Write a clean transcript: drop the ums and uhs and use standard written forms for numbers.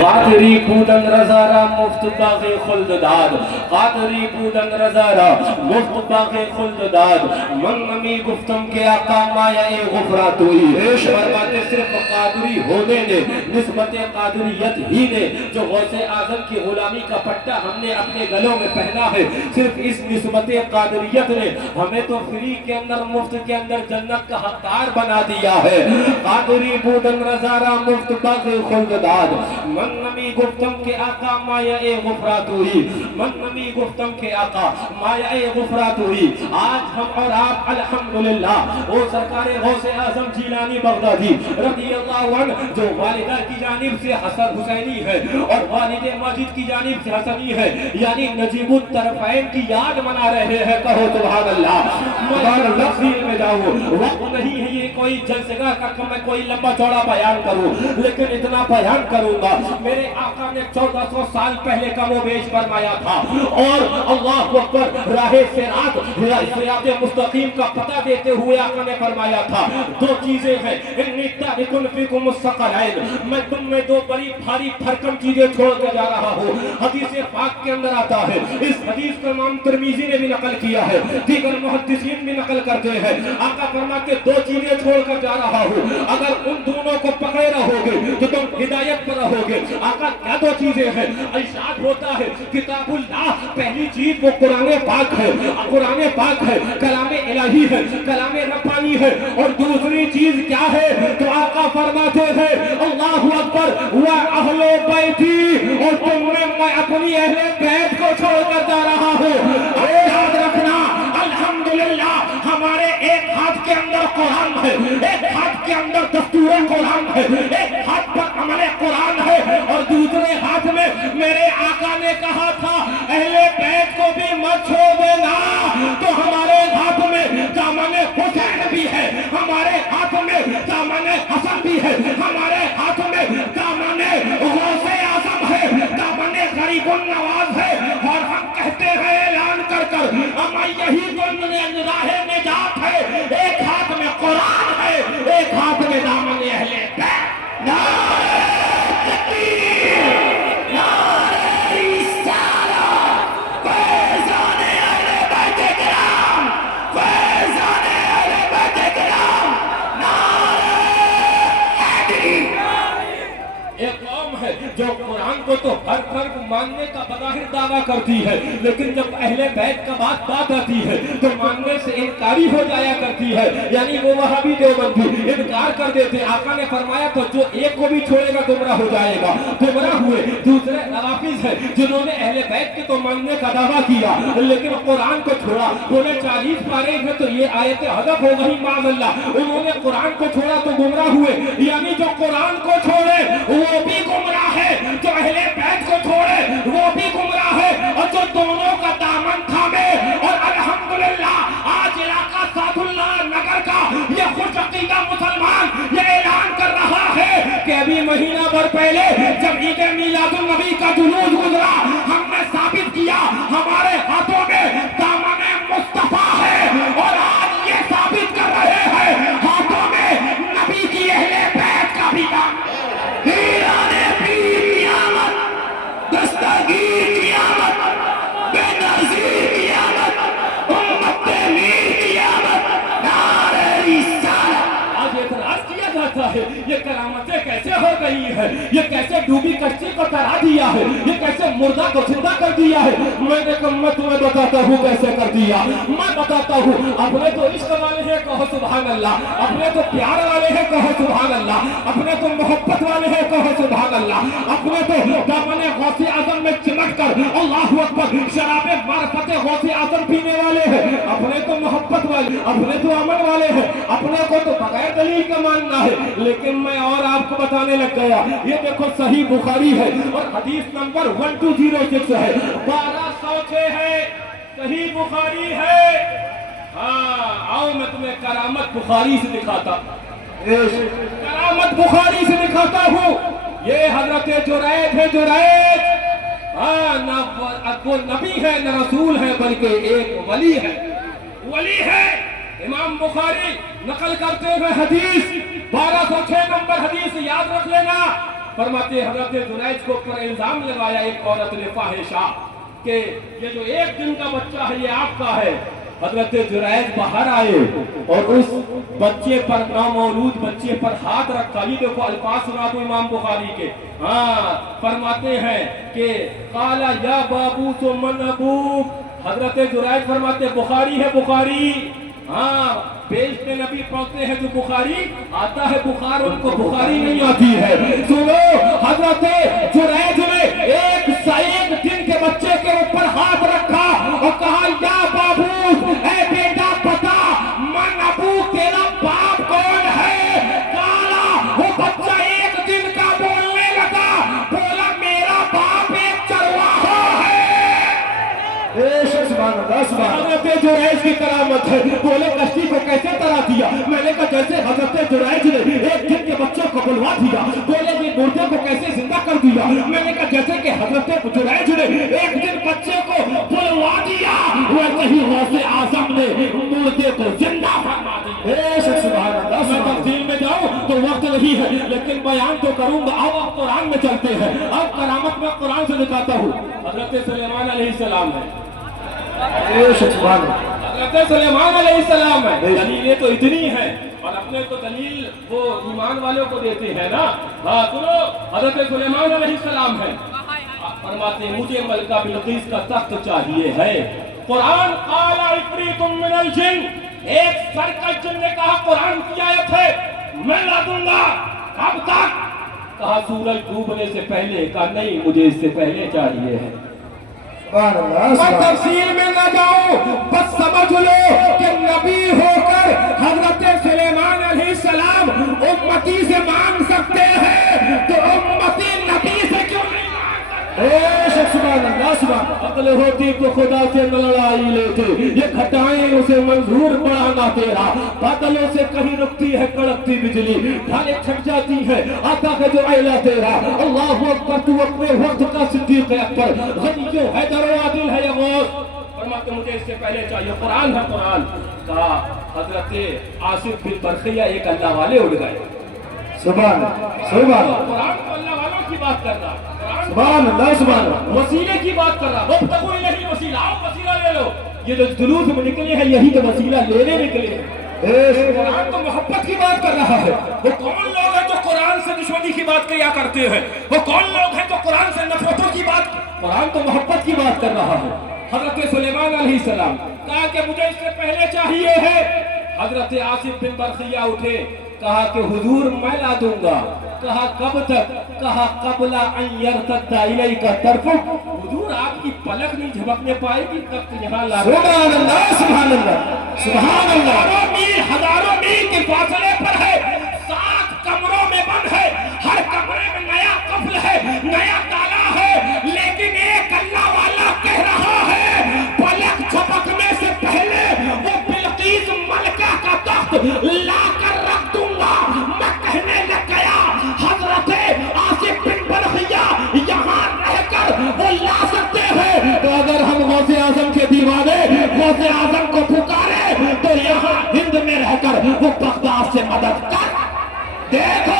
قادری بودن رزارا مفت باغ خلد داد، قادری بودن رزارا مفت باغ خلد داد، من نمی گفتم کہ آقا مایہ غفران توئی، فرماتے صرف قادری ہونے نے، نسبت قادریت ہی نے جو غوث اعظم کی غلامی کا پٹا ہم نے اپنے گلوں میں پہنا ہے، صرف اس نسبت قادریت نے ہمیں تو فری کے اندر مفت کے اندر جنت کا حقدار بنا دیا ہے۔ قادری بودن رزارا مفت باغ خلد داد، من نمی گفتم کہ آقا مایہ غفران توئی، من نمی گفتم کہ آقا مایہ غفران توئی۔ آج ہم اور آپ الحمدللہ وہ سرکار غوث اعظم جیلانی بغدادی رضی اللہ عنہ جو والدہ کی جانب سے حسن حسینی ہے اور والد ماجد کی جانب سے حسنی ہے، یعنی نجیب الطرفین کی یاد منا رہے ہیں، کہو سبحان اللہ۔ میں تفصیل میں جاؤں، وقت نہیں ہے یہ کوئی جلسگاہ کا کہ میں کوئی لمبا چوڑا بیان کروں، لیکن اتنا بیان کروں گا، میرے آقا نے 1400 سال پہلے کا وہ بیش فرمایا تھا، اور اللہ اکبر راہ صراط مستقیم کا پتہ دیتے ہوئے آقا نے فرمایا تھا دو چیزیں ہیں، انی تارک فیکم الثقلین، میں تم میں دو بڑی بھاری بھرکم چیزیں چھوڑ کے جا رہا ہوں۔ حدیث پاک کے اندر آتا ہے، اس حدیث کو امام ترمذی نے بھی نقل کیا ہے، دیگر محدثین بھی نقل کرتے ہیں، آقا فرما کے دو چیزیں چھوڑ کر جا رہا ہوں، اگر ان دونوں کو پکڑے رہو گے تو تم ہدایت پر رہو گے۔ آقا کیا دو چیزیں ہیں؟ ارشاد ہوتا ہے کتاب اللہ، پہلی چیز وہ قرآن پاک ہے، قرآن پاک ہے، کلام الہی ہے، کلام ربانی ہے، اور دوسری چیز کیا ہے؟ تو آقا فرماتے ہیں اللہ اکبر وَأَهْلُ بَيْتِي، اور تم میں اپنی اہل بیت کو چھوڑ کر جا رہا ہوں۔ یاد رکھنا الحمدللہ ہمارے ایک ہاتھ کے اندر قرآن ہے، ایک ہاتھ کے اندر دستور قرآن ہے، ایک ہاتھ پر عمل قرآن ہے، اور دوسرے ہاتھ میں میرے آقا نے کہا تھا اہل بیت کو بھی مت چھوڑ دینا، تو ہمارے ہاتھ میں دامن حسین بھی ہے، ہمارے ہاتھ میں دامن حسن بھی ہے، ہمارے ہاتھ میں دامن غوث اعظم ہے، دامن غریب النواز ہے، اور ہم کہتے ہیں اعلان کر کر ہمیں یہی تو راہ نجات ہے، ایک ہاتھ میں قرآن ہے، ایک ہاتھ میں دامن اہل بیت۔ نعرہ تکبیر، نعرہ رسالت، فیضان اہل بیت کرام، فیضان اہل بیت کرام، نعرہ حیدری۔ ایک قوم ہے جو قرآن کو تو ہر فرق ماننے کا بظاہر دعویٰ کرتی ہے، لیکن جب اہل بیت کا بات آتی ہے تو ماننے سے انکاری ہو جایا کرتی ہے، یعنی وہ وہابی دیوبندی انکار کر دیتے۔ آقا نے فرمایا تو جو ایک کو بھی چھوڑے گا گمراہ ہو جائے گا، گمراہ ہوئے۔ دوسرے روافض ہیں جنہوں نے اہل بیت کے تو ماننے کا دعویٰ کیا لیکن قرآن کو چھوڑا، انہیں 40 پارے میں تو یہ آیت حذف ہو گئی معاذ اللہ، انہوں نے قرآن کو چھوڑا تو گمراہ ہوئے، یعنی جو قرآن کو چھوڑے وہ بھی گمراہ ہے، جو اہل بیت کو چھوڑے وہ بھی گمراہ ہے، اور جو دونوں کا دامن تھامے۔ اور الحمدللہ آج علاقہ سعد اللہ نگر کا یہ خوش عقیدہ مسلمان یہ اعلان کر رہا ہے کہ ابھی مہینہ بھر پہلے جب عید میلاد النبی کا جلوس گزرا، ہم نے ثابت کیا ہمارے ہاتھوں میں دامن مصطفیٰ ہے، اور آج یہ ثابت کر رہے ہیں ہاتھوں میں نبی کی اہل بیت کا بھی دامن۔ دستگیر قیامت، بے نظیر قیامت، امت میر قیامت، نعرہ رسالت۔ آج اعتراض کیا جاتا ہے یہ کرامتیں کیسے ہو گئی ہے، یہ کیسے ڈوبی کشتی کو ترا دیا ہے، یہ کیسے مردہ کو زندہ کر دیا ہے۔ میں تمہیں بتاتا ہوں کیسے کر دیا، میں بتاتا ہوں۔ اپنے تو عشق والے ہیں کہو سبحان اللہ، اپنے تو پیار والے ہیں کہو سبحان اللہ، اپنے تو محبت والے ہیں کہو سبحان اللہ، اپنے تو دامن غوث اعظم میں چمٹ کر اللہ اکبر شراب معرفت غوث اعظم پینے والے ہیں، اپنے تو محبت والے، اپنے تو امن والے ہیں، اپنے کو تو بغیر دلیل کا ماننا ہے۔ لیکن میں اور آپ کو بتانے لگ گیا، یہ دیکھو صحیح بخاری ہے اور حدیث نمبر 1206 ہے، 1206 ہے، صحیح بخاری ہے۔ ہاں آؤ میں تمہیں کرامت بخاری سے دکھاتا، کرامت بخاری سے دکھاتا ہوں۔ یہ حضرت جرید ہے، جرید، ہاں نہ وہ نبی ہے نہ رسول ہے بلکہ ایک ولی ہے، ولی ہے۔ امام بخاری نقل کرتے ہوئے حدیث 1206 نمبر حدیث یاد رکھ لینا، فرماتے حضرت جنید کو پر الزام لگایا ایک عورت نے فاحشہ کہ یہ جو ایک دن کا بچہ ہے یہ آپ کا ہے. حضرت جنید باہر آئے اور اس بچے پر نامولود بچے پر ہاتھ رکھا. یہ دیکھو الفاظ سنا دو امام بخاری کے. فرماتے ہیں کہ قال یا بابو من ابوک. حضرت جنید فرماتے بخاری ہے بخاری. پیش میں نبی پڑھتے ہیں جو بخاری آتا ہے بخار ان کو بخاری نہیں آتی ہے. سنو حضرت جنید نے ایک دن کے بچے کے اوپر ہاتھ رکھا اور کہا یا بابو اے بیٹا بتا من ابو تیرا باپ کون ہے. کالا وہ بچہ ایک دن کا بولنے لگا بولا میرا باپ ایک چرواہا ہے. حضرت جنید کی کرامت ہے. بولے کشتی کو کیسے ترا دیا؟ میں نے کہا جیسے حضرت جنید نے ایک دن کے بچے کو بلوا دیا. بولے یہ مردے کو کیسے زندہ کر دیا؟ میں نے کہا جیسے کہ حضرت جنید نے ایک دن بچے کو بلوا دیا ویسے ہی غوث اعظم نے مردے کو زندہ فرما دیا. میں تفصیل میں جاؤں تو وقت نہیں ہے لیکن بیان تو کروں گا. اب آپ قرآن میں چلتے ہیں. اب کرامت میں قرآن سے دکھاتا ہوں. حضرت سلیمان علیہ السلام ہے. حضرت سلیمان علیہ السلام ہے. دلیلیں تو اتنی ہیں اور اپنے تو دلیل وہ ایمان والوں کو دیتے ہیں نا. سنو حضرت سلیمان علیہ السلام ہے. فرماتے ہیں مجھے ملکہ بلقیس کا تخت چاہیے ہے. قرآن قال عفریت من الجن. ایک سرکش جن نے کہا قرآن کی آیت ہے میں لا دوں گا. کب تک؟ کہا سورج ڈوبنے سے پہلے. کہا نہیں مجھے اس سے پہلے چاہیے ہے. میں تفصیل میں نہ جاؤں بس سمجھ لو کہ نبی ہو کر حضرت سلیمان علیہ السلام امتی سے مانگ سکتے ہیں تو امتی نبی سے کیوں نہیں مانگ سکتے؟ عقل ہوتی تو خدا سے نہ لڑائی لیتے. یہ گھٹائیں اسے منظور بڑھانا تیرا. بادلوں سے کہیں رکتی ہے کڑکتی بجلی. ڈھالیں چھٹ جاتی ہے آتا ہے جو عیلہ تیرا. اللہ اکبر تو اپنے وقت کا صدیق اکبر. غنی جو حیدر و عادل ہے یا غوث. فرماتے مجھے اس سے پہلے چاہیے. قرآن ہے قرآن. کہا حضرت آصف بن برقیہ ایک اللہ والے اڑ گئے. سبحان اللہ. قرآن تو اللہ والوں کی بات کر رہا. سبحان اللہ سبحان اللہ. وسیلے کی بات کر رہا. وابتغوا الیہ الوسیلہ. آؤ وسیلہ لے لو. یہ جو جلوس میں نکلے ہیں یہی تو وسیلہ لینے نکلے ہیں. قرآن تو محبت کی بات کر رہا ہے. وہ کون لوگ ہیں جو قرآن سے دشمنی کی بات کیا کرتے ہیں؟ وہ کون لوگ ہیں جو قرآن سے نفرتوں کی بات؟ قرآن تو محبت کی بات کر رہا ہے. حضرت سلیمان علیہ السلام کہا کہ مجھے اس سے پہلے چاہیے ہے. حضرت آصف بن برقیہ اٹھے. کہا کہ حضور میں لا دوں گا. کہا کب تک؟ کہا قبل ان یرتد الیک طرفک. حضور آپ کی پلک نہیں جھپکنے پائے گی تب یہاں لا دوں گا. سبحان اللہ سبحان اللہ سبحان اللہ. ہزاروں میل کے فاصلے پر ہے. 7 کمروں میں بند ہے. ہر کمرے میں نیا قفل ہے نیا تالا ہے. لیکن ایک اللہ والا کہہ رہا ہے پلک جھپکنے سے پہلے وہ بلقیس ملکہ کا تخت لا کر رکھ دوں گا. میں کہنے لگ گیا حضرت آصف بن برقیہ یہاں رہ کر وہ لا سکتے ہیں تو اگر ہم غوث اعظم کے دیوانے غوث اعظم کو پکارے تو یہاں ہند میں رہ کر وہ بغداد سے مدد کر. دیکھو